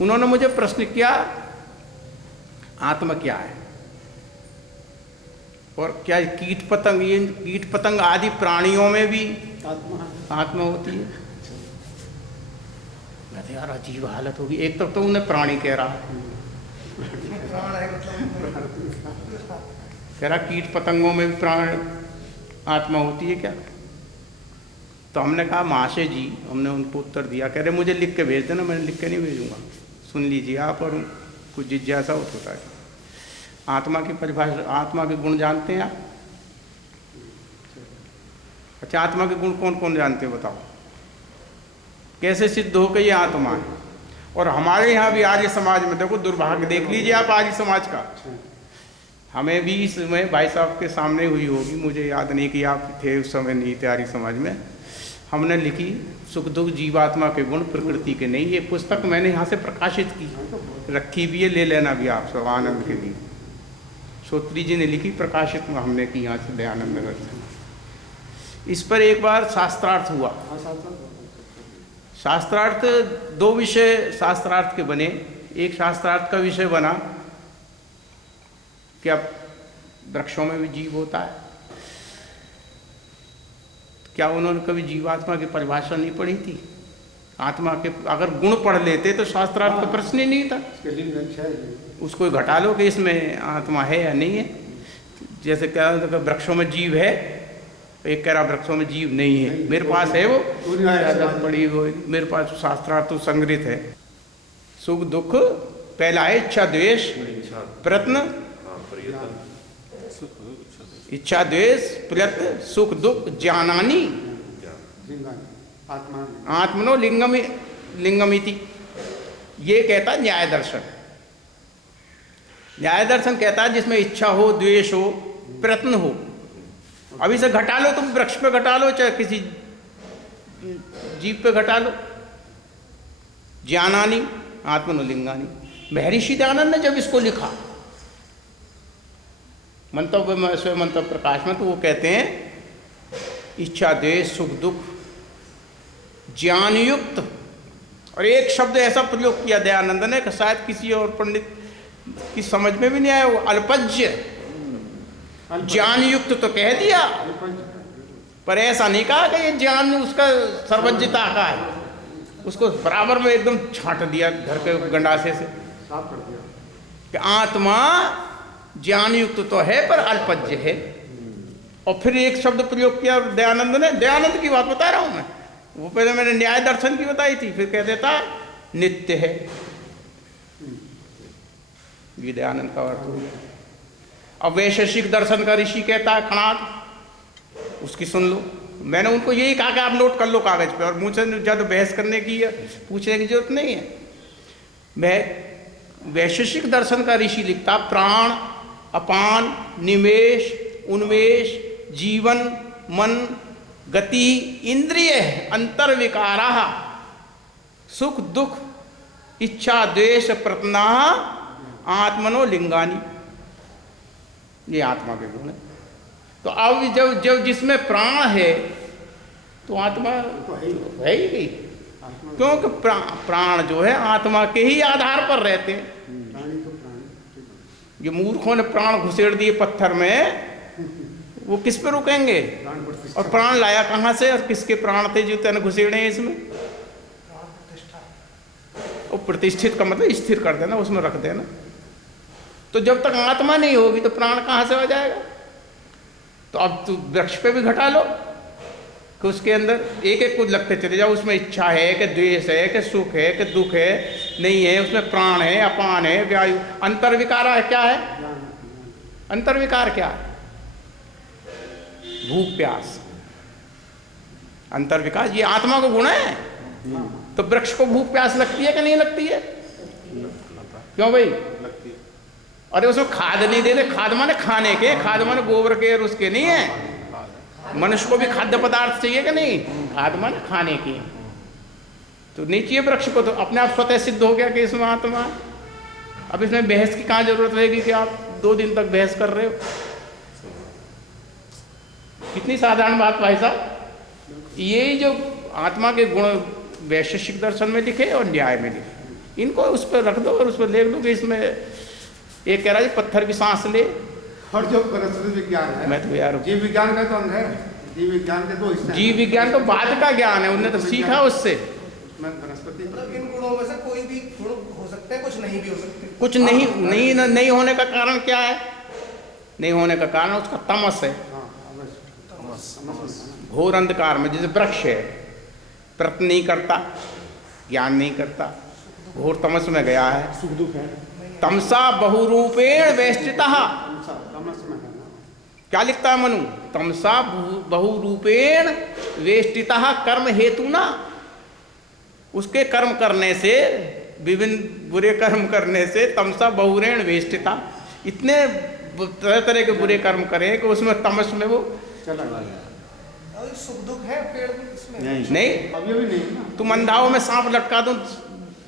उन्होंने मुझे प्रश्न किया, आत्मा क्या है और क्या कीट पतंग, ये कीट पतंग आदि प्राणियों में भी आत्मा होती है? कहते यार अजीब हालत होगी, एक तरफ तो उन्हें प्राणी कह रहा है, कह रहा कीट पतंगों में भी प्राण आत्मा होती है क्या? तो हमने कहा महाशय जी, हमने उनको उत्तर दिया, कह रहे मुझे लिख के भेज देना, मैंने लिख के नहीं भेजूंगा, सुन लीजिए आप और कुछ जिज्ञासा होता है। आत्मा की परिभाषा, आत्मा के गुण जानते हैं आप? अच्छा, आत्मा के गुण कौन कौन जानते हो बताओ? कैसे सिद्ध हो कि ये आत्मा है? और हमारे यहाँ भी आर्य समाज में देखो, दुर्भाग्य देख लीजिए आप आर्य समाज का, हमें भी इस समय भाई साहब के सामने हुई होगी, मुझे याद नहीं कि आप थे उस समय, नहीं थे आर्य समाज में, हमने लिखी सुख दुख जीवात्मा के गुण प्रकृति के नहीं। ये पुस्तक मैंने यहाँ से प्रकाशित की, रखी भी है, ले लेना भी आप सब आनंद के लिए। श्रोत्री जी ने लिखी, प्रकाशित में हमने की यहाँ से दयानंद नगर से। इस पर एक बार शास्त्रार्थ हुआ। शास्त्रार्थ दो विषय शास्त्रार्थ के बने। एक शास्त्रार्थ का विषय बना क्या वृक्षों में भी जीव होता है? क्या उन्होंने कभी जीवात्मा की परिभाषा नहीं पढ़ी थी? आत्मा के अगर गुण पढ़ लेते तो शास्त्रार्थ का प्रश्न ही नहीं था। उसको घटा लो कि इसमें आत्मा है या नहीं है। जैसे क्या वृक्षों में जीव है, एक कह रहा वृक्षों में जीव नहीं है, मेरे पास है वो पढ़ी हो, मेरे पास शास्त्रार्थ तो संग्रहित है। सुख दुख पहला है इच्छा द्वेष प्रयत्न, इच्छा द्वेष प्रयत्न सुख दुख ज्ञानानि आत्मनो लिंगमिति, ये कहता है न्याय दर्शन। न्याय दर्शन कहता है जिसमें इच्छा हो, द्वेष हो, प्रयत्न हो। अब इसे घटा लो, तुम वृक्ष पे घटा लो, चाहे किसी जीव पे घटा लो। ज्ञानानि आत्मनो लिंगानि। महर्षि दयानंद ने जब इसको लिखा मंतव्य में, स्वयं मंतव्य प्रकाश में, तो वो कहते हैं इच्छा द्वेष सुख दुख ज्ञान युक्त, और एक शब्द ऐसा प्रयोग किया दयानंद ने कि शायद किसी और पंडित की समझ में भी नहीं आया, वो अल्पज्य। ज्ञान युक्त तो कह दिया, पर ऐसा नहीं कहा कि ये ज्ञान उसका सर्वज्ञता का है, उसको बराबर में एकदम छांट दिया घर के गंडासे से कि आत्मा ज्ञान युक्त तो है पर अल्पज्य है। और फिर एक शब्द प्रयोग किया दयानंद ने, दयानंद की बात बता रहा हूं मैं, वो पहले मैंने न्याय दर्शन की बताई थी, फिर कह देता नित्य है। ये दयानंद का अर्थ हो गया। अब वैशेषिक दर्शन का ऋषि कहता है खणाद, उसकी सुन लो। मैंने उनको यही कहा कि आप नोट कर लो कागज पे, और मुझसे ज़्यादा बहस करने की या पूछने की जरूरत नहीं है। मैं वैशेषिक दर्शन का ऋषि लिखता प्राण अपान निमेश उन्मेष जीवन मन गति इंद्रिय अंतर्विकारा सुख दुख इच्छा द्वेष प्रतना आत्मनो लिंगानी, ये आत्मा के गुण है। तो अब जब जिसमें प्राण है तो आत्मा है ही नहीं, क्योंकि प्राण जो है आत्मा के ही आधार पर रहते हैं। ये मूर्खों ने प्राण घुसेड़ दिए पत्थर में, वो किस पे रुकेंगे? और प्राण लाया कहाँ से और किसके प्राण थे जो तेने घुसेड़े हैं इसमें? वो प्रतिष्ठित का मतलब स्थिर कर देना, उसमें रख देना। तो जब तक आत्मा नहीं होगी तो प्राण कहाँ से हो जाएगा? तो अब तू वृक्ष पे भी घटा लो कि उसके अंदर एक एक कुछ लगते चले जाओ, उसमें इच्छा है कि द्वेष है कि सुख है कि दुख है, नहीं है, उसमें प्राण है अपान है वायु। अंतर्विकार है, क्या है अंतर्विकार? क्या है? भूख प्यास, अंतर्विकास, ये आत्मा को गुण है। तो वृक्ष को भूख प्यास लगती है कि नहीं लगती है? क्यों भाई? लगती है। अरे उसमें खाद नहीं देते, खाद माने खाने के, खाद माने गोबर के और उसके नहीं है। मनुष्य को भी खाद्य पदार्थ चाहिए कि नहीं? खाद माने खाने की, तो नहीं चाहिए वृक्ष को, तो अपने आप स्वतः सिद्ध हो गया कि इसमें आत्मा। अब इसमें बहस की कहाँ जरूरत रहेगी कि आप 2 दिन तक बहस कर रहे हो? कितनी साधारण बात भाई साहब। ये जो आत्मा के गुण वैशेषिक दर्शन में लिखे और न्याय में लिखे, इनको उस पर रख दो और उस पर लिख दो कि इसमें एक कह रहा है पत्थर की सांस ले। और जो परिस्थिति विज्ञान है, मैं तो यार जीव विज्ञान का तो अंग है, जीव विज्ञान के दो हिस्से हैं। जीव विज्ञान तो बाद का ज्ञान है, उन्होंने तो सीखा उससे। उसमें वनस्पति मतलब इन गुणों में से कोई भी गुण हो सकते हैं, कुछ नहीं भी हो सकते। कुछ नहीं होने का कारण क्या है? नहीं होने का कारण उसका तमस है, घोर अंधकार में। जैसे वृक्ष है, प्रत नहीं करता, ज्ञान नहीं करता, घोर तमस में गया है। सुख दुख है, तमसा बहुरूपेण वेष्टितः। क्या लिखता है मनु? तमसा बहुरूपेण वेष्टितः कर्म हेतु ना। उसके कर्म करने से, विभिन्न बुरे कर्म करने से तमसा बहुरेण वेष्टिता, इतने तरह तरह के बुरे कर्म करें कि उसमें तमस में वो चला गया। और सुख दुख है पेड़ में, इसमें नहीं। अभी अभी नहीं ना। तुम अंधाओं में सांप लटका दो,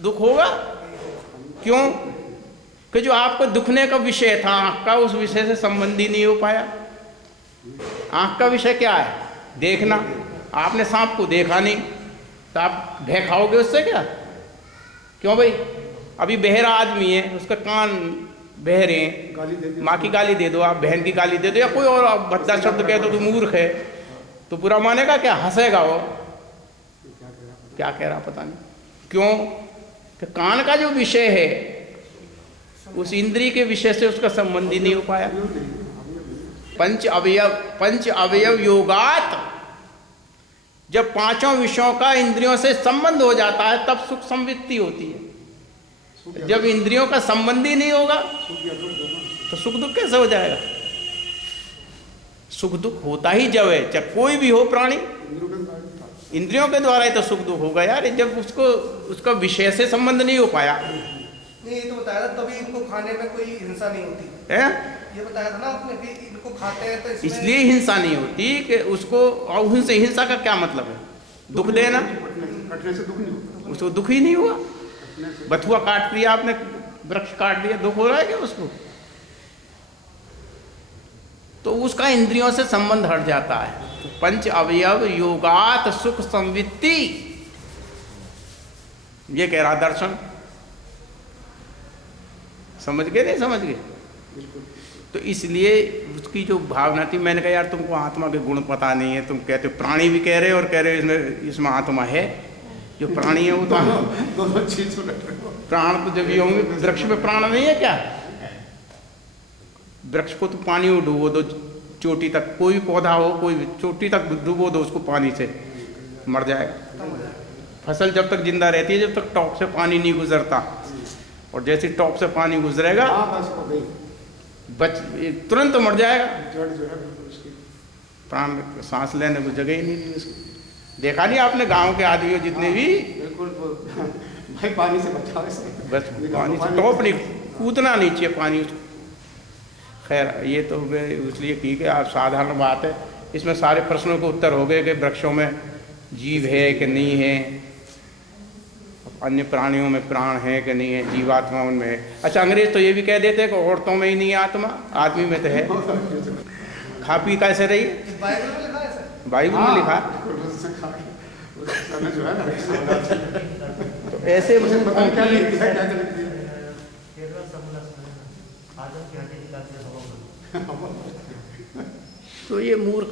दुख होगा? क्यों? कि जो आपको दुखने का विषय था आँख का, उस विषय से संबंधी नहीं हो पाया। आँख का विषय क्या है? देखना। आपने सांप को देखा नहीं तो आप भय खाओगे उससे क्या? क्यों भाई? अभी बहरा आदमी है, उसका कान बहरे हैं, गाली दे दी, माँ की गाली दे दो, आप बहन की गाली दे दो, या कोई और भद्दा शब्द कह दो तो मूर्ख है, तो बुरा मानेगा क्या? हंसेगा वो। क्या कह रहा पता नहीं। क्यों? कि कान का जो विषय है उस इंद्रिय के विषय से उसका संबंध ही नहीं हो पाया। पंच अवयव योगात, जब पांचों विषयों का इंद्रियों से संबंध हो जाता है तब सुख संवित्ति होती है। जब इंद्रियों का संबंध ही नहीं होगा तो सुख दुख कैसे हो जाएगा? सुख दुख होता ही जब है, चाहे कोई भी हो प्राणी, इंद्रियों के द्वारा ही तो सुख दुख होगा यार, जब उसको उसका विषय से संबंध नहीं हो पाया। नहीं, ये तो बताया था, तभी इनको खाने में कोई हिंसा नहीं होती है? ये बताया था ना आपने कि इनको खाते हैं तो इसमें इसलिए हिंसा नहीं होती कि उसको, और उनसे हिंसा का क्या मतलब है? दुख देना। कटने से दुख नहीं होता। उसको दुख ही नहीं हुआ। बथुआ काट दिया आपने, वृक्ष काट दिया, दुख हो रहा है क्या उसको? तो उसका इंद्रियों से संबंध हट जाता है। तो पंच अवयव योगात सुख संवित्ति, ये कह रहा दर्शन। समझ गए? नहीं समझ गए? तो इसलिए उसकी जो भावना थी, मैंने कहा यार तुमको आत्मा के गुण पता नहीं है, तुम कहते हो प्राणी भी कह रहे हो और कह रहे हो इसमें आत्मा है। जो प्राणी है वो तो दोनों चीज प्राण तो जब ये होंगे, वृक्ष में प्राण नहीं है क्या? वृक्ष को तो पानी में डुबो दो चोटी तक, कोई पौधा हो, कोई चोटी तक डुबो दो उसको पानी से, मर जाएगा। फसल जब तक जिंदा रहती है, जब तक टॉप से पानी नहीं गुजरता, और जैसे टॉप से पानी गुजरेगा तुरंत मर जाएगा। प्राण सांस लेने को जगह ही नहीं थी उसको। देखा नहीं आपने गांव के आदमी जितने भी, बिल्कुल भाई पानी से बचाओ इसे, बस पानी से टॉप नहीं, कूदना नहीं चाहिए पानी उसको। खैर ये तो हो गए, इसलिए ठीक है, आप साधारण बात है। इसमें सारे प्रश्नों के उत्तर हो गए कि वृक्षों में जीव है कि नहीं है, अन्य प्राणियों में प्राण है कि नहीं है, जीवात्माओं में है। अच्छा, अंग्रेज तो ये भी कह देते हैं कि औरतों में ही नहीं है आत्मा, आदमी में तो है। खा पी कैसे रही? बाइबल में लिखा है सर। बाइबल में लिखा। तो ऐसे तो ये मूर्ख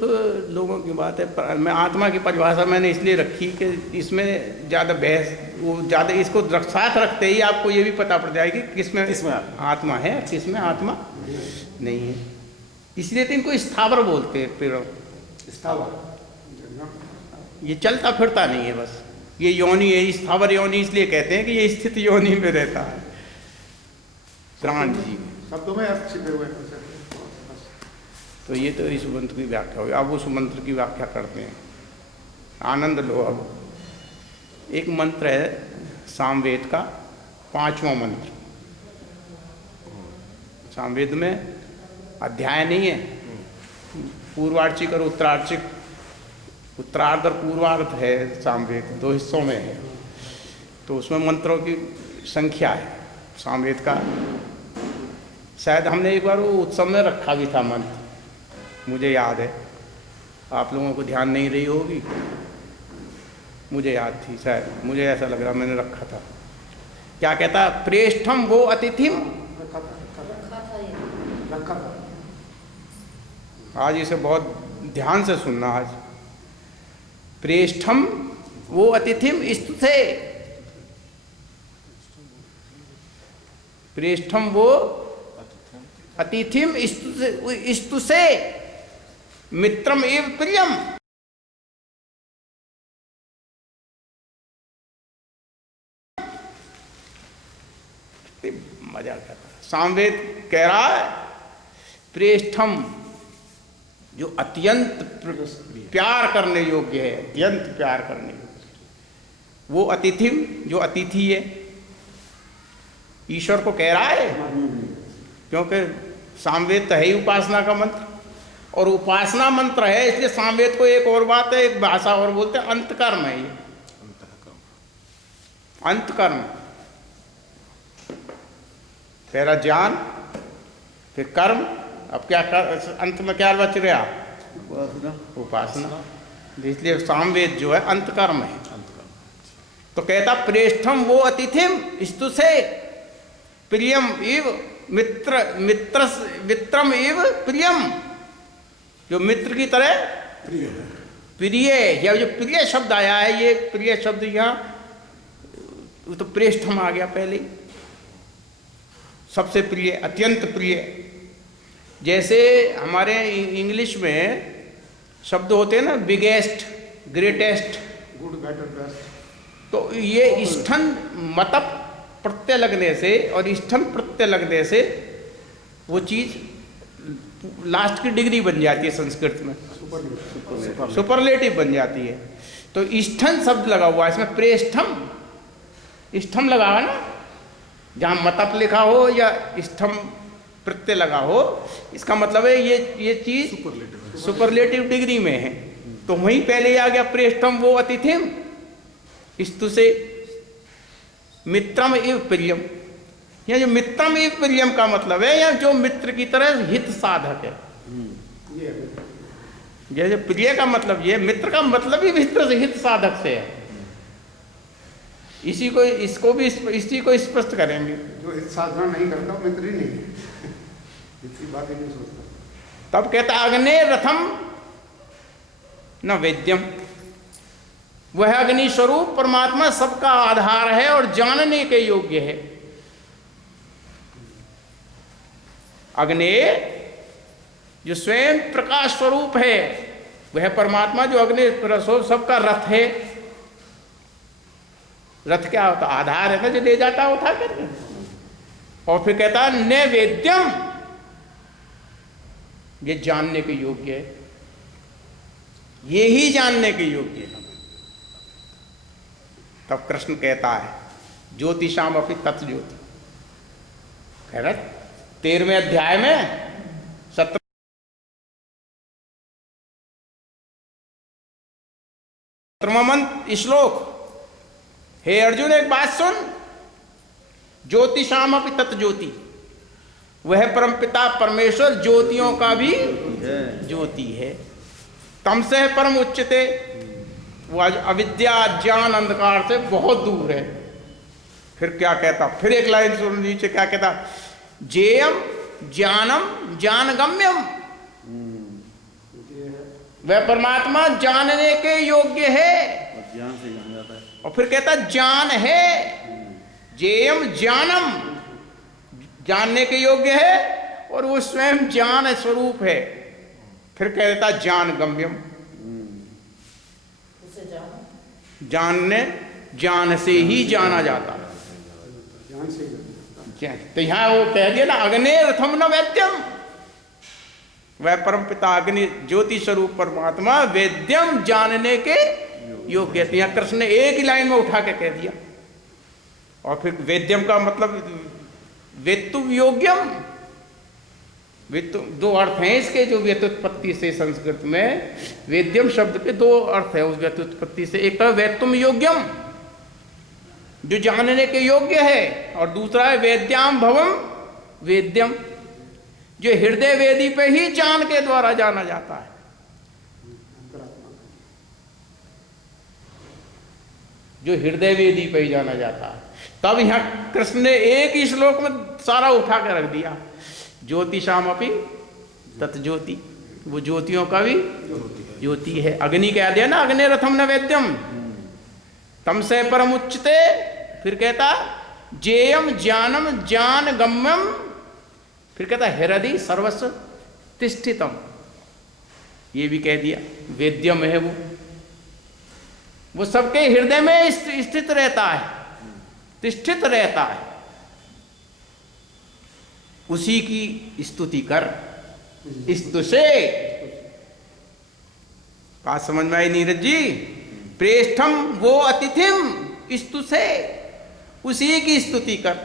लोगों की बात है। मैं आत्मा की परिभाषा मैंने इसलिए रखी कि इसमें ज़्यादा बहस, वो ज़्यादा इसको साथ रखते ही आपको ये भी पता पड़ जाएगी किसमें आत्मा है, किसमें आत्मा नहीं है। इसलिए तो इनको स्थावर बोलते हैं, पेड़ों स्थावर। ये चलता फिरता नहीं है, बस ये योनि है, स्थावर योनि इसलिए कहते हैं कि ये स्थित योनि में रहता है प्राण जीव। शब्दों में छिपे हुए। तो ये तो इस मंत्र की व्याख्या हुई। अब उस मंत्र की व्याख्या करते हैं, आनंद लो। अब एक मंत्र है सामवेद का 5वां मंत्र। सामवेद में अध्याय नहीं है, पूर्वार्चिक और उत्तरार्चिक, उत्तरार्ध और पूर्वार्ध है। सामवेद 2 हिस्सों में है, तो उसमें मंत्रों की संख्या है सामवेद का। शायद हमने एक बार वो उत्सव में रखा भी था मंत्र, मुझे याद है, आप लोगों को ध्यान नहीं रही होगी, मुझे याद थी, शायद मुझे ऐसा लग रहा मैंने रखा था। क्या कहता, प्रेष्ठम वो अतिथिम। रखा था। आज इसे बहुत ध्यान से सुनना। आज प्रेष्ठम वो अतिथिम स्तुते, प्रेष्ठम वो अतिथिम स्तुते मित्रम एव प्रियम। मजा करता। सामवेद कह रहा है प्रेष्ठम जो अत्यंत प्यार करने योग्य है, अत्यंत प्यार करने योग्य, वो अतिथिम जो अतिथि है, ईश्वर को कह रहा है, क्योंकि सामवेद तो है ही उपासना का मंत्र, और उपासना मंत्र है, इसलिए सामवेद को एक और बात है, एक भाषा और बोलते हैं, अंतकर्म है ये, अंतकर्म। पहला ज्ञान, फिर कर्म, अब क्या अंत में क्या बच रहा, उपासना। इसलिए सामवेद जो है अंतकर्म है। तो कहता प्रेष्ठम वो अतिथिम स्तुते प्रियम इव मित्रम इव प्रियम, जो मित्र की तरह प्रिय। या जो प्रिय शब्द आया है, ये प्रिय शब्द यहाँ तो प्रेष्ठम आ गया पहले, सबसे प्रिय, अत्यंत प्रिय। जैसे हमारे इंग्लिश में शब्द होते हैं ना, biggest, greatest, good, better, best, तो ये स्थन मतप प्रत्यय लगने से और स्थन प्रत्यय लगने से वो चीज लास्ट की डिग्री बन जाती है संस्कृत में, सुपरलेटिव बन जाती है। तो स्थन शब्द लगा हुआ है इसमें, प्रेष्ठम, स्थम लगा हुआ ना, जहाँ मतप लिखा हो या स्थम प्रत्यय लगा हो, इसका मतलब है ये चीज सुपरलेटिव डिग्री में है। तो वहीं पहले आ गया प्रेष्ठम वो अतिथिम स्तुते मित्रम इव प्रियम। या जो मित्रम इव प्रियम का मतलब है, या जो मित्र की तरह हित साधक है। ये जो प्रिय का मतलब, ये मित्र का मतलब ही मित्र से हित साधक से है। इसी को स्पष्ट करेंगे। जो हित साधना नहीं करता वो मित्र ही नहीं है, इसकी बात ही नहीं सोचता। तब कहता अग्ने रथम न वेद्यम, वह अग्नि स्वरूप परमात्मा सबका आधार है और जानने के योग्य है। अग्नि जो स्वयं प्रकाश स्वरूप है, वह परमात्मा जो अग्नि स्वरूप सबका रथ है। रथ क्या होता, आधार है ना, जो ले जाता है उठा करके। और फिर कहता नैवेद्यम, ये जानने के योग्य है, ये ही जानने के योग्य है। तब कृष्ण कहता है ज्योतिषाम अपनी तत्व ज्योति, कह रहा 13वें अध्याय में 17वां श्लोक, हे अर्जुन एक बात सुन, ज्योतिषाम अपनी तत्व ज्योति, वह परमपिता परमेश्वर ज्योतियों का भी ज्योति है। तम से परम उच्चते, वो अविद्या ज्ञान अंधकार से बहुत दूर है। फिर क्या कहता, फिर एक लाइन सुन नीचे क्या कहता, जेयम ज्ञानम ज्ञानगम्यम, वह परमात्मा जानने के योग्य है, ज्ञान से जाना जाता है। और फिर कहता ज्ञान है, जेयम ज्ञानम, जानने के योग्य है, और वो स्वयं ज्ञान स्वरूप है। फिर कहता ज्ञान गम्यम, जानने, ज्ञान से ही जाना जाता है। ज्ञान से तो यहाँ वो कह दिया ना, अग्नि रथम न वेद्यम, वह परमपिता अग्नि ज्योति स्वरूप परमात्मा वेद्यम जानने के योग्य। यहाँ कृष्ण ने एक ही लाइन में उठा के कह दिया। और फिर वेद्यम का मतलब वेत्तु योग्यम, वेत्तु दो अर्थ हैं इसके, जो व्युत्पत्ति से संस्कृत में वेद्यम शब्द के दो अर्थ है उस व्युत्पत्ति से। एक तो वेत्तुम योग्यम, जो जानने के योग्य है, और दूसरा है वेद्याम भवम वेद्यम, जो हृदय वेदी पे ही जान के द्वारा जाना जाता है। जो हृदय वेदी पे ही जाना जाता है। तब यहाँ कृष्ण ने एक ही श्लोक में सारा उठा के रख दिया। ज्योतिषाम अपि तत्ज्योति, वो ज्योतियों का भी ज्योति है। अग्नि कह दिया ना, अग्निरथम नैवेद्यम तम से परम उच्चते। फिर कहता जेयम ज्ञानम ज्ञान गम्यम, फिर कहता हृदय सर्वस्व तिष्ठितम, ये भी कह दिया। वेद्यम है वो सबके हृदय में स्थित रहता है, तिष्ठित रहता है। उसी की स्तुति कर। स्तु से बात समझ में आई नीरज जी? प्रेष्ठम वो अतिथिम स्तु से, उसी की स्तुति कर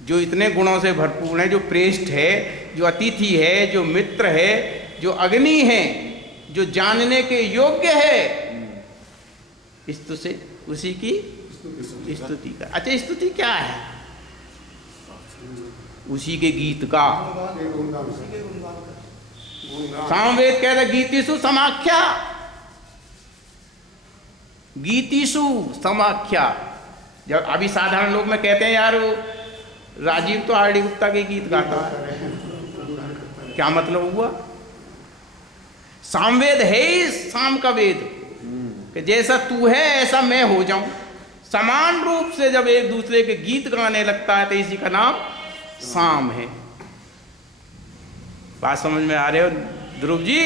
जो इतने गुणों से भरपूर है, जो प्रेष्ठ है, जो अतिथि है, जो मित्र है, जो अग्नि है, जो जानने के योग्य है। स्तु से, उसी की स्तुति कर। अच्छा, स्तुति क्या है? उसी के गीत का। सामवेद कह रहे गीतिषु समाख्या, गीतिषु समाख्या। जब अभी साधारण लोग में कहते हैं यार वो राजीव तो आर डी गुप्ता के गीत गाता है, क्या मतलब हुआ? सामवेद है ही साम का वेद, कि जैसा तू है ऐसा मैं हो जाऊं। समान रूप से जब एक दूसरे के गीत गाने लगता है तो इसी का नाम साम है। बात समझ में आ रहे हो ध्रुव जी?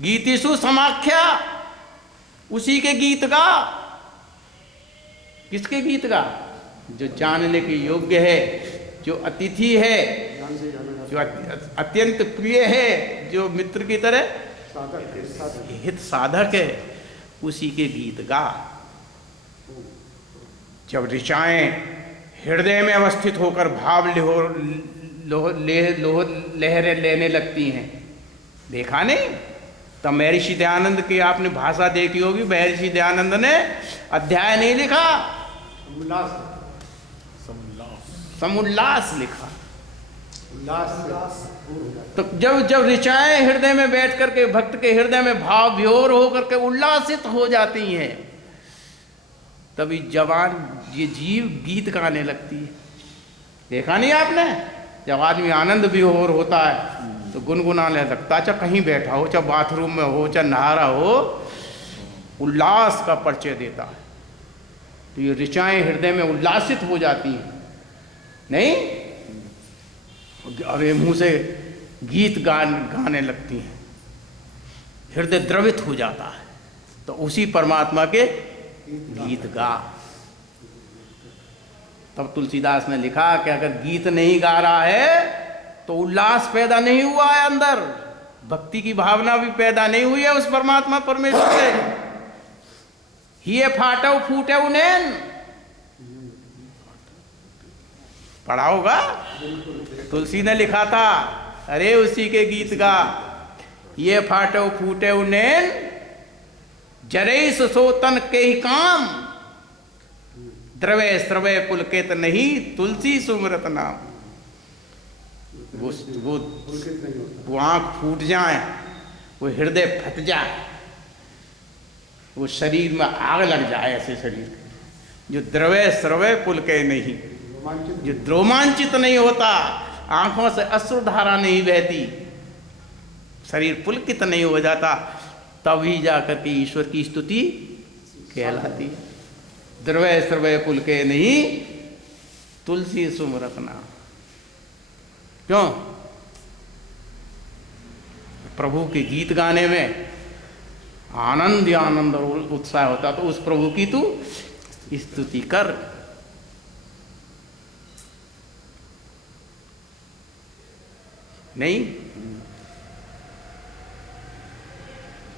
गीतिषु समाख्या, उसी के गीत गा। किसके गीत गा? जो जानने के योग्य है, जो अतिथि है, जो अत्यंत प्रिय है, जो मित्र की तरह हित साधक है, उसी के गीत गा। जब ऋचाएं हृदय में अवस्थित होकर भाव लहरें लेने लगती हैं, देखा नहीं? तब महर्षि दयानंद की आपने भाषा देखी होगी। महर्षि दयानंद ने अध्याय नहीं लिखा, समुल्लास लिखा। तो जब ऋचाएं हृदय में बैठ करके भक्त के हृदय में भाव विहोर होकर के उल्लासित हो जाती हैं, तभी जवान ये जीव गीत गाने लगती है। देखा नहीं आपने? जब आदमी आनंद विहोर होता है तो गुनगुनाने लगता है, चाहे कहीं बैठा हो, चाहे बाथरूम में हो, चाहे नहा रहा हो, उल्लास का परिचय देता है। तो ये ऋचाएं हृदय में उल्लासित हो जाती हैं, नहीं? अरे मुंह से गीत गाने लगती हैं, हृदय द्रवित हो जाता है। तो उसी परमात्मा के गीत गा। तब तुलसीदास ने लिखा कि अगर गीत नहीं गा रहा है तो उल्लास पैदा नहीं हुआ है अंदर, भक्ति की भावना भी पैदा नहीं हुई है उस परमात्मा परमेश्वर से। हिये फाटव फूटे नैन, पढ़ा होगा, तुलसी ने लिखा था। अरे उसी के गीत गा। ये फाटव फूटे नैन, जरेस सोतन के ही काम, द्रवे स्रवे पुलकित नहीं, तुलसी सुमरत नाम। वो आंख फूट जाए, वो हृदय फट जाए, वो शरीर में आग लग जाए, ऐसे शरीर जो द्रवे स्रवे पुलके नहीं, जो रोमांचित नहीं होता, आंखों से अश्रुधारा नहीं बहती, शरीर पुलकित नहीं हो जाता, तभी जाकर के ईश्वर की स्तुति कहलाती है। द्रवय स्रवय पुलके नहीं, तुलसी सुमरत नाम। क्यों? प्रभु के गीत गाने में आनंद या आनंद और उत्साह होता, तो उस प्रभु की तू स्तुति कर। नहीं?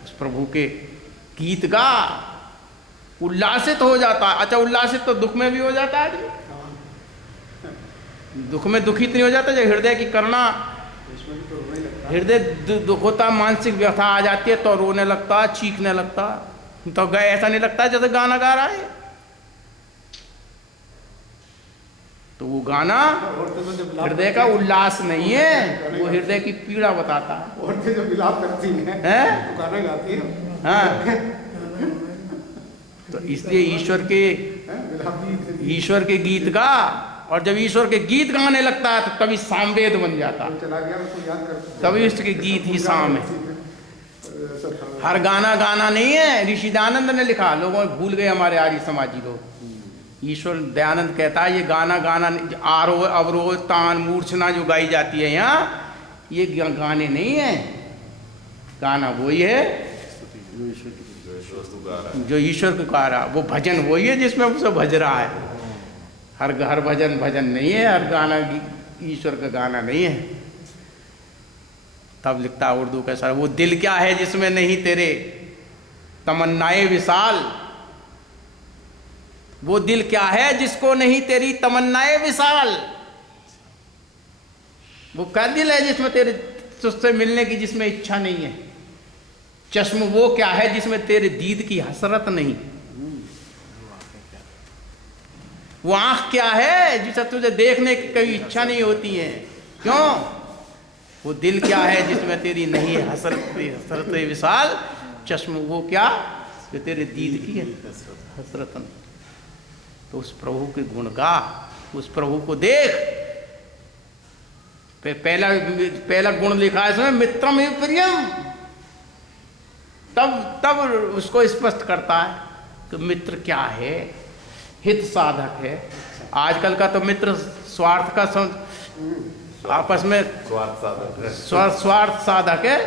उस प्रभु के गीत गा, उल्लासित हो जाता है। अच्छा, उल्लासित तो दुख में भी हो जाता है आदमी। दुख में दुखित नहीं हो जाता, जब हृदय की करना, हृदय दुख होता, मानसिक व्यथा आ जाती है तो रोने लगता, चीखने लगता। तो गए ऐसा नहीं लगता जैसे गाना गा रहा है। तो वो गाना हृदय का उल्लास नहीं है, वो हृदय की पीड़ा बताता है। औरतें जो विलाप करती हैं, तो गाना गाती हैं। हाँ, तो इसलिए ईश्वर के गीत गा, और जब ईश्वर के गीत गाने लगता है तो तभी सामवेद बन जाता है, चला गया उसको याद कर, तभी उसके गीत ही साम है। हर गाना गाना नहीं है। ऋषि दयानंद ने लिखा, लोगों भूल गए हमारे आर्य समाजी लोग। ईश्वर दयानंद कहता है ये गाना गाना आरोह अवरोह तान मूर्छना जो गाई जाती है यहाँ, ये गाने नहीं है। गाना वही है जो ईश्वर को गा रहा, वो भजन वही है जिसमें उसे भज रहा है। हर भजन भजन नहीं है, हर गाना ईश्वर का गाना नहीं है। तब लिखता है उर्दू का सर, वो दिल क्या है जिसमें नहीं तेरे तमन्नाए विशाल, वो दिल क्या है जिसको नहीं तेरी तमन्नाए विशाल। वो क्या दिल है जिसमें तेरे तुझसे मिलने की जिसमें इच्छा नहीं है। चश्म वो क्या है जिसमें तेरे दीद की हसरत नहीं। वो आंख क्या है जिसे तुझे देखने की कभी इच्छा नहीं होती है। क्यों? वो दिल क्या है जिसमें तेरी नहीं है हसरत विशाल। चश्म वो क्या जो तेरे दीद की है हसरत नहीं। तो उस प्रभु के गुण गा, उस प्रभु को देख। पहला गुण लिखा है इसमें मित्रम ही प्रियम। तब उसको स्पष्ट करता है कि मित्र क्या है, हित साधक है। आजकल का तो मित्र स्वार्थ का आपस में स्वार्थ साधक है,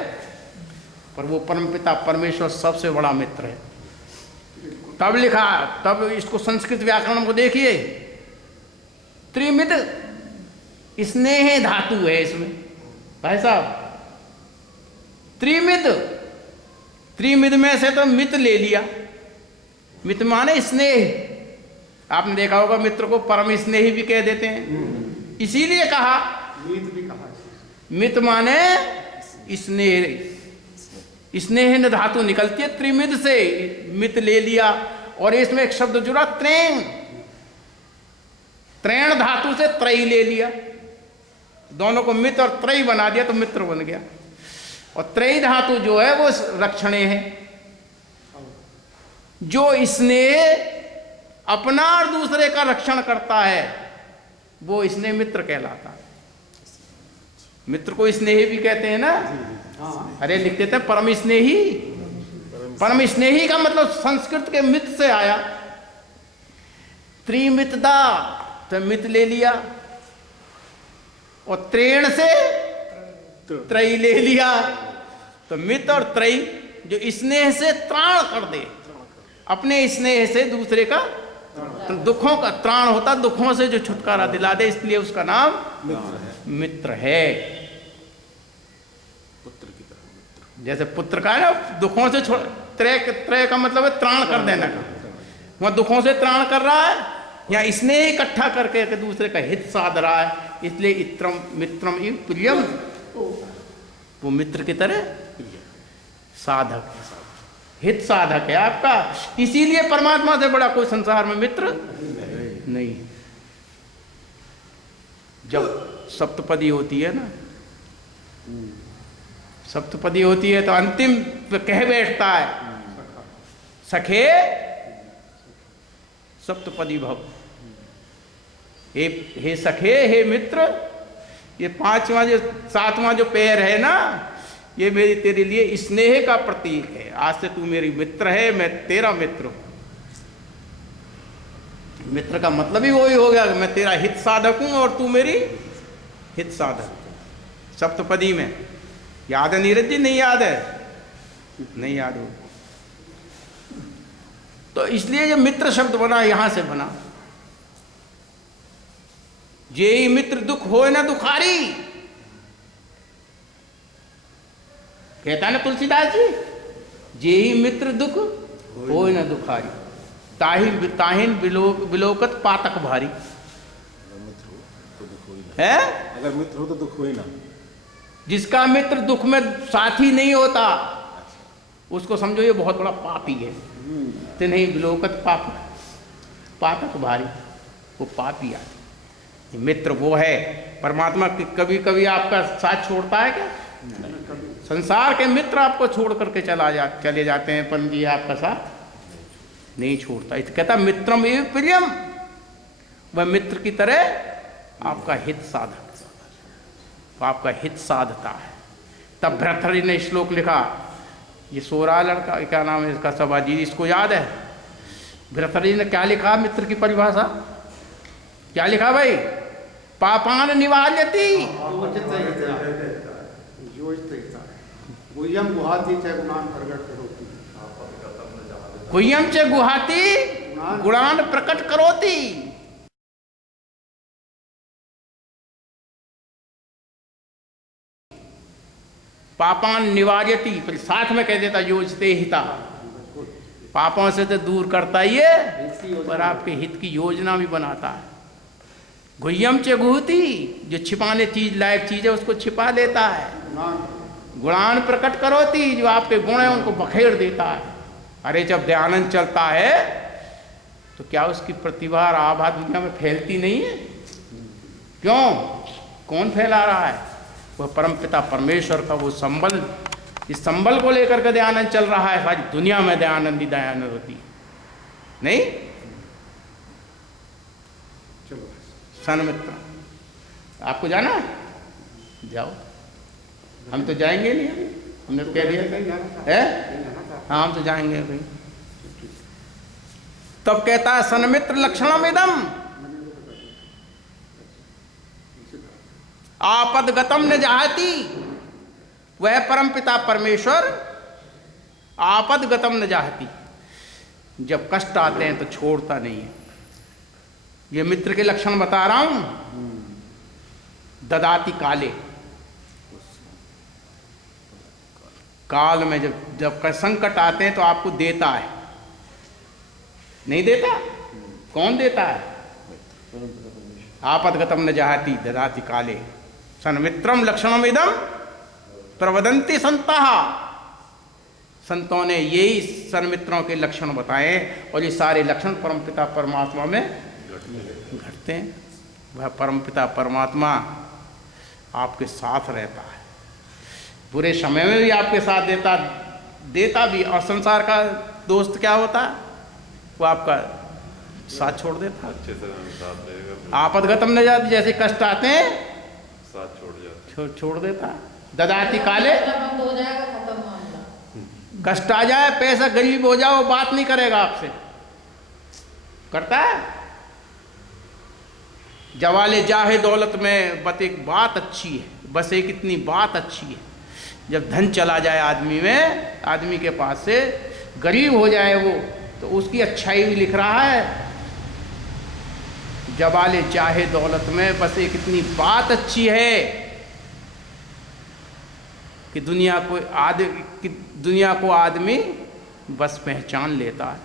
पर वो परमपिता परमेश्वर सबसे बड़ा मित्र है। तब लिखा, तब इसको संस्कृत व्याकरण को देखिए, त्रिमित स्नेह धातु है इसमें भाई साहब। त्रिमित में से तो मित ले लिया। मित माने स्नेह। आपने देखा होगा मित्र को परम स्नेही भी कह देते हैं, इसीलिए कहा मीत भी कहा। मित माने स्नेह। स्नेह न धातु निकलती है त्रिमिद से, मित ले लिया। और इसमें एक शब्द जुड़ा त्रेण, त्रेण धातु से त्रयी ले लिया। दोनों को मित और त्रयी बना दिया तो मित्र बन गया। और त्रयी धातु जो है वो रक्षणे है, जो स्नेह अपना और दूसरे का रक्षण करता है वो स्नेह मित्र कहलाता है। मित्र को स्नेही भी कहते हैं ना। अरे लिख देते हैं परम स्नेही। परम स्नेही का मतलब संस्कृत के मित से आया। त्रिमितदा तो मित ले लिया, और त्रेण से त्रयी ले लिया। तो मित और त्रयी जो स्नेह से त्राण कर दे, अपने स्नेह से दूसरे का दुखों का त्राण होता, दुखों से जो छुटकारा दिला दे, इसलिए उसका नाम मित्र है। जैसे पुत्र का है ना, दुखों से त्रय का मतलब है त्राण कर देना का। वह दुखों से त्राण कर रहा है, या स्नेह इकट्ठा करके दूसरे का हित साध रहा है। इसलिए इत्रम मित्रम इव प्रियम, वो मित्र की तरह साधक है, हित साधक है आपका। इसीलिए परमात्मा से बड़ा कोई संसार में मित्र नहीं। जब सप्तपदी होती है ना, सप्तपदी होती है तो अंतिम कह बैठता है सखे सप्तपदी भव। हे सखे, हे मित्र। ये पांचवा जो सातवां जो पैर है ना, ये मेरी तेरे लिए स्नेह का प्रतीक है। आज से तू मेरी मित्र है, मैं तेरा मित्र हूं। मित्र का मतलब ही वही हो गया कि मैं तेरा हित साधक हूं और तू मेरी हित साधक। सप्तपदी में याद है नीरज जी? नहीं याद है? नहीं याद हो तो इसलिए ये मित्र शब्द बना, यहां से बना। जेई मित्र दुख होए ना दुखारी, कहता है ना तुलसीदास जी। जेई मित्र दुख होए ना दुखारी, ताहिन बिलोकत पातक भारी। है अगर मित्र हो तो दुख हो ही ना। जिसका मित्र दुख में साथी नहीं होता उसको समझो ये बहुत बड़ा पापी है। तो नहीं बिलोकत पातक भारी, वो पापी आदमी। मित्र वो है परमात्मा। कभी कभी आपका साथ छोड़ता है क्या? संसार के मित्र आपको छोड़ करके चले जाते हैं। पंडित जी आपका साथ नहीं छोड़ता। इसे कहता मित्रम एव प्रियम, वह मित्र की तरह आपका हित साधक, आपका हित साधता है। तब भर्तृहरि ने श्लोक लिखा, ये सो रहा लड़का, क्या नाम है इसका, सभाजी, इसको याद है? भर्तृहरि ने क्या लिखा मित्र की परिभाषा, क्या लिखा भाई? पापान निवार्यति, गुह्यम गुहाति च गुणान प्रकट करोति, गुह्यम च गुहाति गुणान प्रकट करोति। पापान निवार्यति, फिर साथ में कह देता योजते हिता, पापों से तो दूर करता ही है पर आपके हित की योजना भी बनाता है। गुह्यम च गुहति, जो छिपाने चीज लायक चीज है उसको छिपा लेता है। गुणान प्रकट करोति, जो आपके गुण है उनको बखेर देता है। अरे जब दयानंद चलता है तो क्या उसकी प्रतिभा और आभा दुनिया में फैलती नहीं है? क्यों? कौन फैला रहा है? वह परमपिता परमेश्वर का वो संबल, इस संबल को लेकर के दयानंद चल रहा है। सारी दुनिया में दयानंद ही दयानंद होती है। नहीं? चलो सन्मित्र, आपको जाना है? जाओ, हम तो जाएंगे नहीं, अभी हमने तो कह दिया है। हाँ, हम तो जाएंगे अभी। तब कहता है सन्मित्र लक्षणम इदम आपदगतम न जाहति, वह परमपिता परमेश्वर आपदगतम न जाहति, जब कष्ट आते हैं तो छोड़ता नहीं है। ये मित्र के लक्षण बता रहा हूं। ददाति काले, काल में जब संकट आते हैं तो आपको देता है, नहीं देता? कौन देता है? आपदगतम न जाहति ददाति काले सन्मित्रम लक्षणम इदम प्रवदंती संतः। संतों ने यही सन्मित्रों के लक्षण बताए और ये सारे लक्षण परमपिता परमात्मा में घटते हैं। वह परमपिता परमात्मा आपके साथ रहता है, बुरे समय में भी आपके साथ देता भी। और संसार का दोस्त क्या होता है? वो आपका साथ छोड़ देता। अच्छे से साथ देगा, आपदगतम न जाति, जैसे कष्ट आते हैं साथ छोड़ जाता। छोड़ देता। ददाति काले, बंद हो जाएगा, खत्म मामला। कष्ट आ जाए, पैसा गरीब हो जाओ, बात नहीं करेगा आपसे। करता है? जवाले जाहे दौलत में बस एक बात अच्छी है, बस एक इतनी बात अच्छी है, जब धन चला जाए आदमी में, आदमी के पास से गरीब हो जाए वो, तो उसकी अच्छाई भी लिख रहा है। जवाले चाहे दौलत में बस एक इतनी बात अच्छी है कि दुनिया को आदमी बस पहचान लेता है।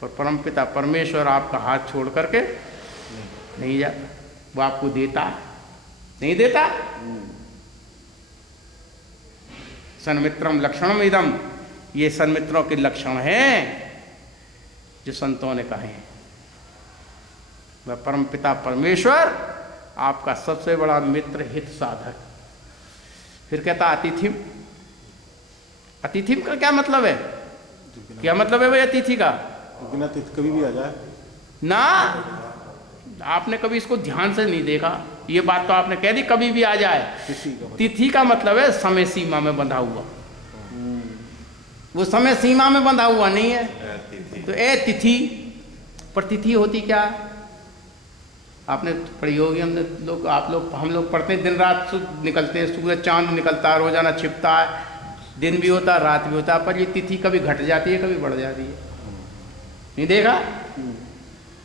पर परमपिता परमेश्वर आपका हाथ छोड़ करके नहीं जाता, वो आपको देता नहीं देता। सन्मित्रम लक्षणम इदम, ये सन्मित्रों के लक्षण हैं जो संतों ने कहे हैं। वह परमपिता परमेश्वर आपका सबसे बड़ा मित्र, हित साधक। फिर कहता अतिथिम, अतिथिम का क्या मतलब है? क्या मतलब है भाई अतिथि का? बिना तिथि कभी भी आ जाए ना, आपने कभी इसको ध्यान से नहीं देखा। ये बात तो आपने कह दी, कभी भी आ जाए। तिथि का मतलब है समय सीमा में बंधा हुआ, वो समय सीमा में बंधा हुआ नहीं है। तो ए तिथि, पर तिथि होती क्या है? आपने पढ़ी होगी, हम लोग पढ़ते हैं, दिन रात निकलते हैं, सूरज चांद निकलता है, रोजाना छिपता है, दिन भी होता है रात भी होता है, पर ये तिथि कभी घट जाती है कभी बढ़ जाती है। नहीं देखा?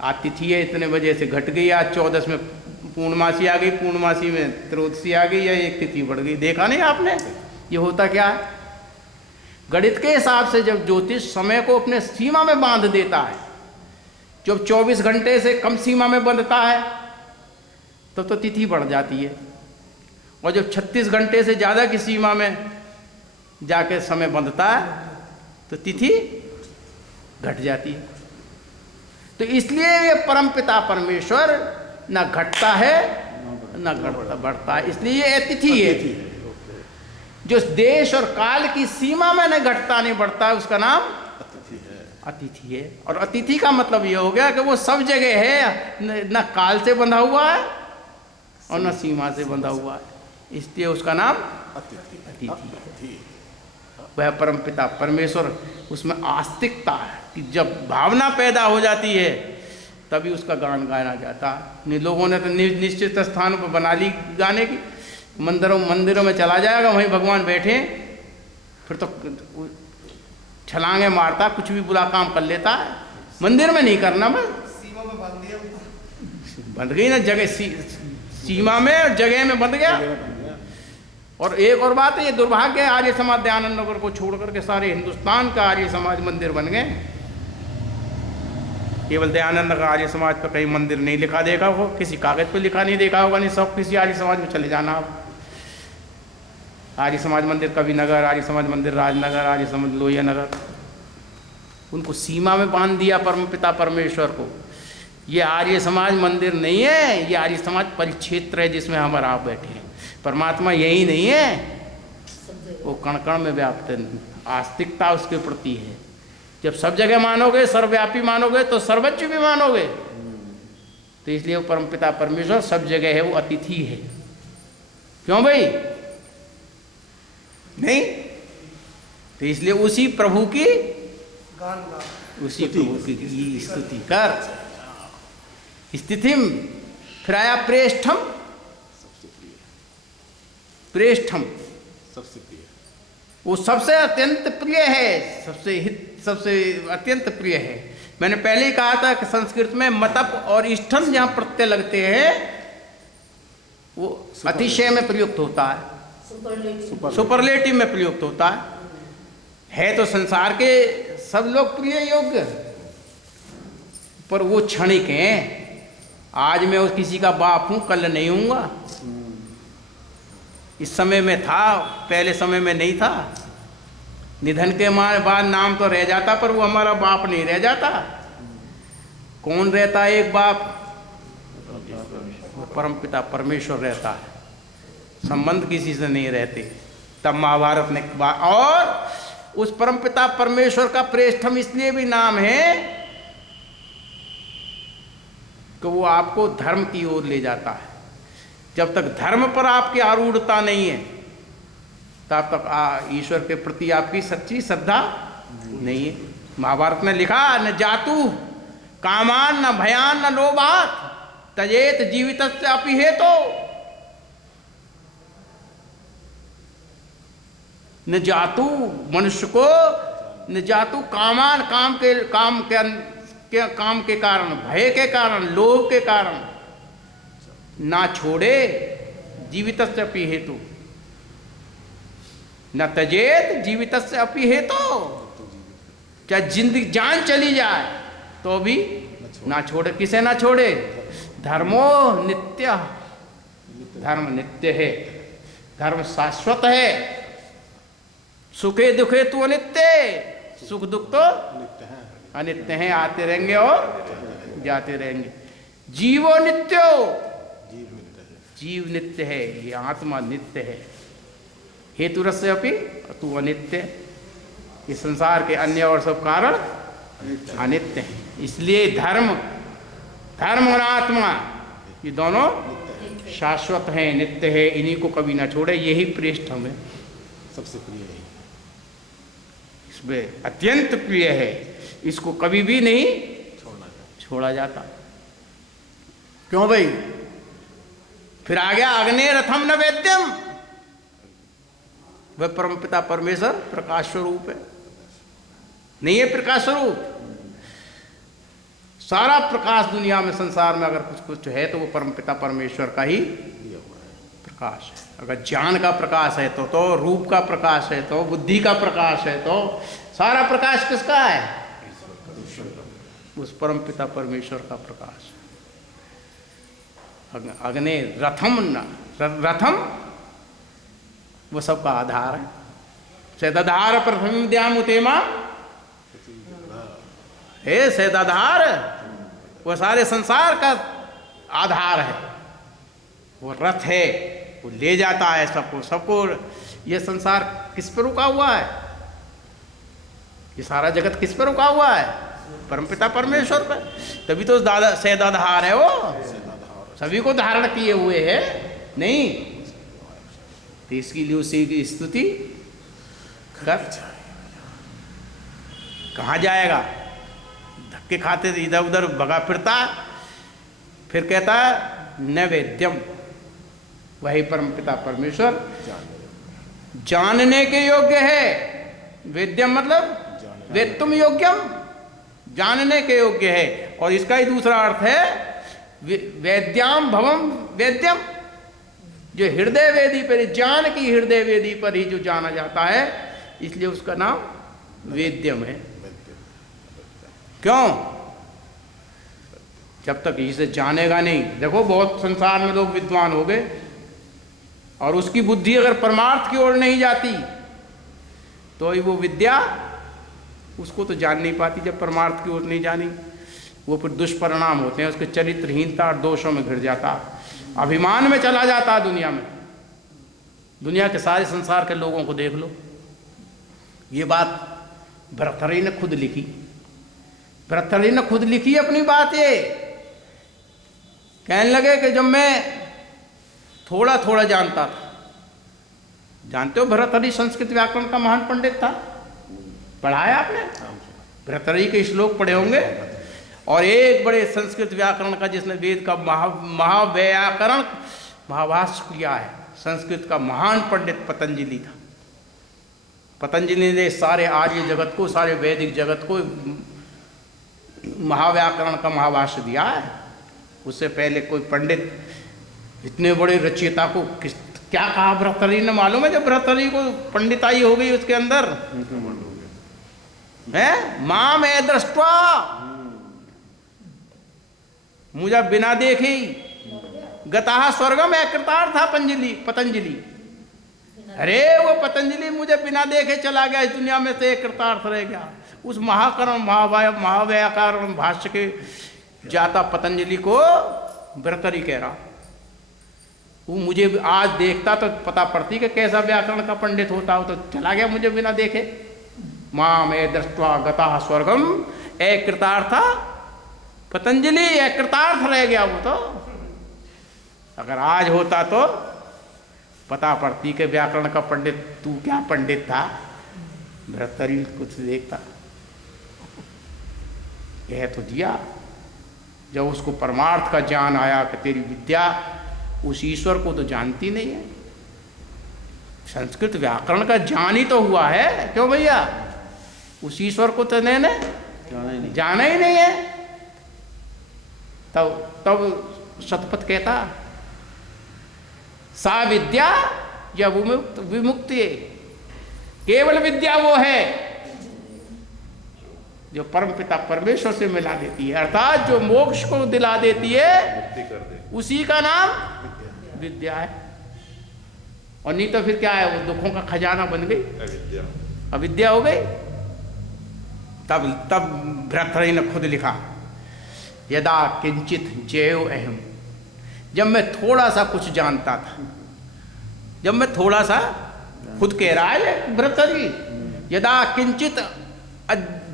आज तिथि है इतने बजे से घट गई, आज 14 में पूर्णमासी आ गई, पूर्णमासी में त्रयोदशी आ गई, या एक तिथि बढ़ गई। देखा नहीं आपने? ये होता क्या है? गणित के हिसाब से जब ज्योतिष समय को अपने सीमा में बांध देता है, जब 24 घंटे से कम सीमा में बंधता है तब तो तिथि बढ़ जाती है, और जब 36 घंटे से ज़्यादा की सीमा में जाके समय बंधता है तो तिथि घट जाती है। तो इसलिए ये परमपिता परमेश्वर न घटता है न बढ़ता है, इसलिए ये तिथि है। जो देश और काल की सीमा में न घटता नहीं बढ़ता है, उसका नाम अतिथि है। और अतिथि का मतलब ये हो गया कि वो सब जगह है, न काल से बंधा हुआ है और न सीमा से बंधा हुआ है, इसलिए उसका नाम अतिथि है। वह परमपिता परमेश्वर, उसमें आस्तिकता है कि जब भावना पैदा हो जाती है तभी उसका गान गाया जाता है। लोगों ने तो निश्चित स्थानों पर बना ली गाने की, मंदिरों में चला जाएगा, वहीं भगवान बैठे, फिर तो छलांगे मारता, कुछ भी बुरा काम कर लेता है। मंदिर में नहीं करना, बस सीमा में बांध दिया, बंध गई ना जगह, सीमा में और जगह में बंध गया। और एक और बात है, ये दुर्भाग्य है, आर्य समाज दयानंद नगर को छोड़ करके सारे हिंदुस्तान का आर्य समाज मंदिर बन गए। केवल दयानंद नगर आर्य समाज पर कहीं मंदिर नहीं लिखा देखा हो, किसी कागज पर लिखा नहीं देखा होगा, नहीं सब किसी आर्य समाज में चले जाना आप। आर्य समाज मंदिर कवि नगर, आर्य समाज मंदिर राजनगर, आर्य समाज लोहिया नगर, उनको सीमा में बांध दिया परमपिता परमेश्वर को। ये आर्य समाज मंदिर नहीं है, ये आर्य समाज परिक्षेत्र है जिसमें हम और आप बैठे हैं। परमात्मा यही नहीं है, वो कण कण में व्याप्त है, आस्तिकता उसके प्रति है। जब सब जगह मानोगे, सर्वव्यापी मानोगे, तो सर्वज्ञ भी मानोगे। तो इसलिए वो परमपिता परमेश्वर सब जगह है, वो अतिथि है। क्यों भाई? नहीं, तो इसलिए उसी प्रभु की गान गा, उसी प्रभु की स्तुति कर। स्थितिम, फिर आया प्रेष्ठम। प्रेष्ठम सबसे प्रिय, वो सबसे अत्यंत प्रिय है, सबसे अत्यंत प्रिय है। मैंने पहले ही कहा था कि संस्कृत में मतप और इष्टम जहाँ प्रत्यय लगते हैं वो अतिशय में प्रयुक्त होता है, सुपरलेटिव में प्रयुक्त होता है तो संसार के सब लोग प्रिय योग्य, पर वो क्षणिक हैं। आज मैं उस किसी का बाप हूं, कल नहीं हूँगा। इस समय में था, पहले समय में नहीं था। निधन के बाद नाम तो रह जाता, पर वो हमारा बाप नहीं रह जाता। कौन रहता है एक बाप? परमपिता परमेश्वर रहता है, संबंध किसी से नहीं रहते। तब महाभारत ने और उस परमपिता परमेश्वर का प्रेष्ठम इसलिए भी नाम है कि वो आपको धर्म की ओर ले जाता है। जब तक धर्म पर आपकी आरूढ़ता नहीं है तब तक ईश्वर के प्रति आपकी सच्ची श्रद्धा नहीं है। महाभारत में लिखा, न जातु कामान न भयान न लोभात तजेत जीवितस्य अपि हेतो। न जातु, मनुष्य को न जातु कामान, काम के कारण, भय के कारण, लोभ के कारण ना छोड़े, जीवितस्य अपि हेतु, न तजेत जीवितस्य अपि हेतु। चाहे जिंदगी जान चली जाए तो भी ना छोड़े। किसे ना छोड़े? धर्मो नित्य, धर्म नित्य है, धर्म शाश्वत है। सुखे दुखे तो अनित्य, सुख दुख तो अनित्य हैं, आते रहेंगे और जाते रहेंगे। जीवो नित्यो, जीव नित्य है, ये आत्मा नित्य है। हेतु रस्य अपि तू अनित्य, ये संसार के अन्य और सब कारण अनित्य हैं। इसलिए धर्म और आत्मा ये दोनों शाश्वत हैं, नित्य है, इन्हीं को कभी ना छोड़े। यही प्रेष्ठम है, सबसे प्रिय है, इसमें अत्यंत प्रिय है, इसको कभी भी नहीं छोड़ा जाता। क्यों भाई? फिर आ गया अग्ने रथम न वेद्यम। वह परमपिता परमेश्वर प्रकाश स्वरूप है, नहीं है प्रकाश स्वरूप? सारा प्रकाश दुनिया में, संसार में अगर कुछ है तो वो परमपिता परमेश्वर का ही प्रकाश है। अगर ज्ञान का प्रकाश है तो रूप का प्रकाश है, तो बुद्धि का प्रकाश है, तो सारा प्रकाश किसका है? उस परमपिता परमेश्वर का प्रकाश। अग्नि रथम न, रथम वो सबका आधार है। सैदाधार प्रथम द्यामुतेमा, हे सैदाधार, वो सारे संसार का आधार है। वो रथ है, वो ले जाता है सबको ये संसार किस पर रुका हुआ है? ये सारा जगत किस पर रुका हुआ है? परमपिता परमेश्वर पर। तभी तो दादा सैदाधार है वो, सभी को धारण किए हुए है। नहीं तो इसके लिए उसी की स्तुति कर। कहाँ जाएगा? धक्के खाते इधर उधर भगा फिरता, फिर कहता नैवेद्यम, वही परमपिता परमेश्वर जानने के योग्य है। वेद्यम मतलब वेत्तुम योग्यम, जानने के योग्य है। और इसका ही दूसरा अर्थ है वेद्याम भवम वेद्यम, जो हृदय वेदी पर, ज्ञान की हृदय वेदी पर ही जो जाना जाता है, इसलिए उसका नाम वेद्यम है। क्यों? जब तक इसे जानेगा नहीं। देखो बहुत संसार में लोग विद्वान हो गए और उसकी बुद्धि अगर परमार्थ की ओर नहीं जाती तो वो विद्या उसको तो जान नहीं पाती। जब परमार्थ की ओर नहीं जानी, वो फिर दुष्परिणाम होते हैं, उसके चरित्रहीनता और दोषों में घिर जाता, अभिमान में चला जाता दुनिया में। दुनिया के सारे संसार के लोगों को देख लो। ये बात भर्तृहरि ने खुद लिखी। भर्तृहरि ने खुद लिखी अपनी बात। ये कहने लगे कि जब मैं थोड़ा थोड़ा जानता था, जानते हो भर्तृहरि संस्कृत व्याकरण का महान पंडित था, पढ़ाया आपने? भर्तृहरि के श्लोक पढ़े होंगे। और एक बड़े संस्कृत व्याकरण का, जिसने वेद का महाव्याकरण महाभाष्य किया है, संस्कृत का महान पंडित पतंजलि था। पतंजलि ने सारे आर्य जगत को, सारे वैदिक जगत को महाव्याकरण का महाभाष्य दिया है। उससे पहले कोई पंडित इतने बड़े रचयिता को क्या कहा भर्तृहरि ने मालूम है? जब भर्तृहरि को पंडिताई हो गई उसके अंदर है, मां मैं दृष्टवा, मुझे बिना देखे गताह स्वर्गम है कृतार्थ था पतंजलि। अरे वो पतंजलि मुझे बिना देखे चला गया, इस दुनिया में से कृतार्थ रह गया। उस महाकरण महाव्याकरण भाष्य के जाता पतंजलि को भर्तृहरि कह रहा, वो मुझे आज देखता तो पता पड़ती कि कैसा व्याकरण का पंडित होता हो, तो चला गया मुझे बिना देखे। मां में दृष्टवा गता स्वर्गम ए कृतार्थ, पतंजलि ए कृतार्थ रह गया वो तो। अगर आज होता तो पता पड़ती कि व्याकरण का पंडित तू क्या पंडित था। भर्तृहरि कुछ देखता, कह तो दिया। जब उसको परमार्थ का ज्ञान आया कि तेरी विद्या उस ईश्वर को तो जानती नहीं है, संस्कृत व्याकरण का ज्ञान ही तो हुआ है। क्यों भैया? उस ईश्वर को तो ने जाना ही नहीं है। तब शतपथ कहता सा विद्या या विमुक्ति, केवल विद्या वो है जो परमपिता परमेश्वर से मिला देती है, अर्थात जो मोक्ष को दिला देती है, मुक्ति कर दे, उसी का नाम विद्या है। और नहीं तो फिर क्या है? वो दुखों का खजाना बन गई, अविद्या अविद्या हो गई। तब भर्तृहरि ने खुद लिखा यदा किंचित ज्ञेयो अहम, जब मैं थोड़ा सा कुछ जानता था, जब मैं थोड़ा सा, खुद कह रहा है भर्तृहरि, यदा किंचित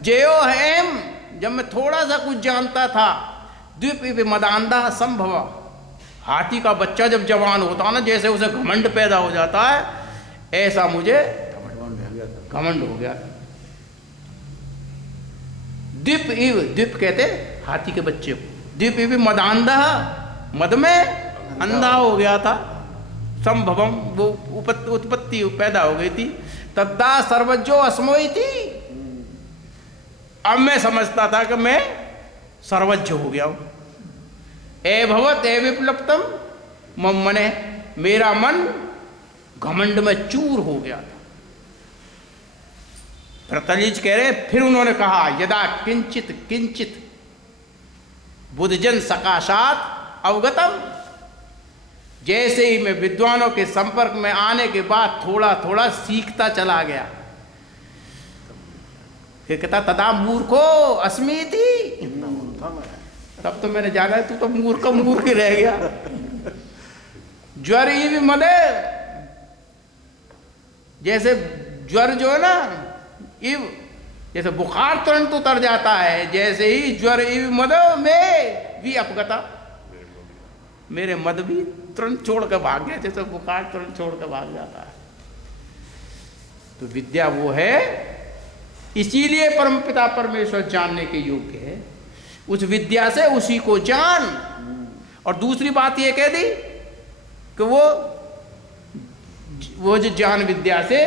ज्ञेयो अहम, जब मैं थोड़ा सा कुछ जानता था, द्वीप मदांधा संभव, हाथी का बच्चा जब जवान होता ना, जैसे उसे घमंड पैदा हो जाता है, ऐसा मुझे घमंड हो गया था। द्वीप कहते हाथी के बच्चे को, द्वीप इव मदांधा, मद में अंधा हो गया था। संभवम, वो उत्पत्ति पैदा हो गई थी। तद्दा सर्वज्ञो अस्मोई थी, अब मैं समझता था कि मैं सर्वज्ञ हो गया हूं। ए भवत ए विप्लप्तम मम मने, मेरा मन घमंड में चूर हो गया था। भर्तृहरि कह रहे, फिर उन्होंने कहा यदा किंचित किंचित बुद्धजन सकाशात अवगतम, जैसे ही मैं विद्वानों के संपर्क में आने के बाद थोड़ा थोड़ा सीखता चला गया, फिर कहता तदा मूर्खो अस्मी थी, तब तो मैंने जाना तू तो मूर्ख ही रह गया। ज्वर भी मदे, जैसे ज्वर जो है ना, इव जैसे बुखार तुरंत उतर जाता है, जैसे ही ज्वर इव मद में भी अपगता, मेरे मद भी तुरंत छोड़ कर भाग गया, जैसे बुखार तुरंत छोड़ कर भाग जाता है। तो विद्या वो है, इसीलिए परमपिता परमेश्वर जानने के योग्य है। उस विद्या से उसी को जान। और दूसरी बात ये कह दी कि वो जो ज्ञान विद्या से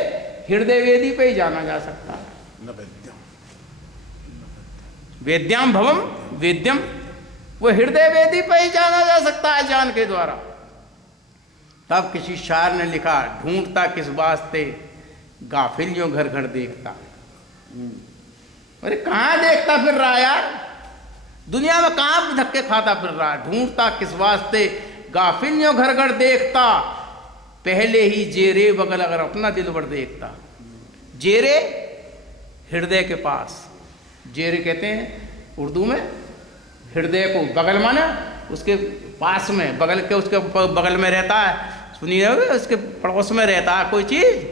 हृदय वेदी पे ही जाना जा सकता है। न वेद्यम, वेद्याम भवम वेद्यम, वो हृदय वेदी पे ही जाना जा सकता है ज्ञान के द्वारा। तब किसी शायर ने लिखा, ढूंढता किस वास्ते गाफिल जो घर घर देखता। अरे कहाँ देखता फिर रहा यार, दुनिया में कहाँ धक्के खाता फिर रहा है। ढूंढता किस वास्ते गाफिल जो घर घर देखता, पहले ही जेरे बगल अगर अपना दिलवर देखता। जेरे हृदय के पास, जेरे कहते हैं उर्दू में हृदय को, बगल माना उसके पास में, बगल के उसके बगल में रहता है, सुनिए उसके पड़ोस में रहता है कोई चीज।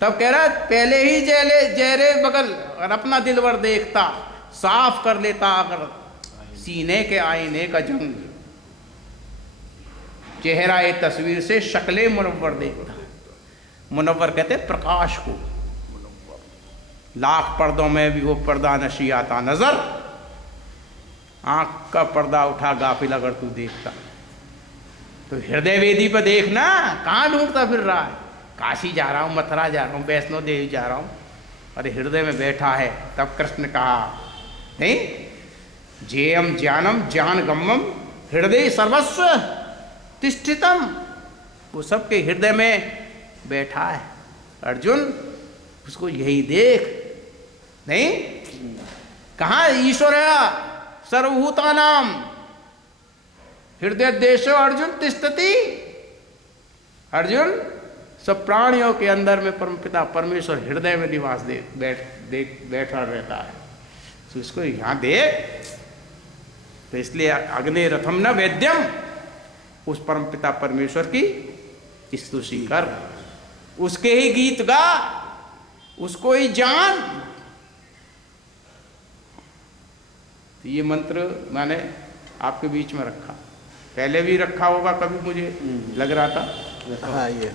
तब कह रहा पहले ही जेरे बगल और अपना दिलवर देखता, साफ कर लेता अगर सीने के आईने का जंग, चेहरा एक तस्वीर से शक्ले मुनव्वर देखता। मुनव्वर कहते प्रकाश को, लाख पर्दों में भी वो पर्दा नशी आता नजर, आंख का पर्दा उठा गाफिल अगर तू देखता। तो हृदय वेदी पर देखना, कहाँ ढूंढता फिर रहा है। काशी जा रहा हूँ, मथुरा जा रहा हूँ, वैष्णो देवी जा रहा हूँ, अरे हृदय में बैठा है। तब कृष्ण ने कहा नहीं, जेयम ज्ञानम ज्ञान गम्यम हृदय सर्वस्व तिष्ठितम, वो सबके हृदय में बैठा है। अर्जुन उसको यही देख। नहीं, कहाँ ईश्वर है सर्वभूतानाम हृदय देशो अर्जुन तिष्ठति। अर्जुन सब प्राणियों के अंदर में परमपिता परमेश्वर हृदय में निवास बैठा रहता है। तो इसको यहाँ देख। तो इसलिए अग्नि रथम न वेद्यम, उस परमपिता परमेश्वर की स्तुति कर, उसके ही गीत गा, उसको ही जान। तो ये मंत्र मैंने आपके बीच में रखा, पहले भी रखा होगा कभी, मुझे लग रहा था। हाँ ये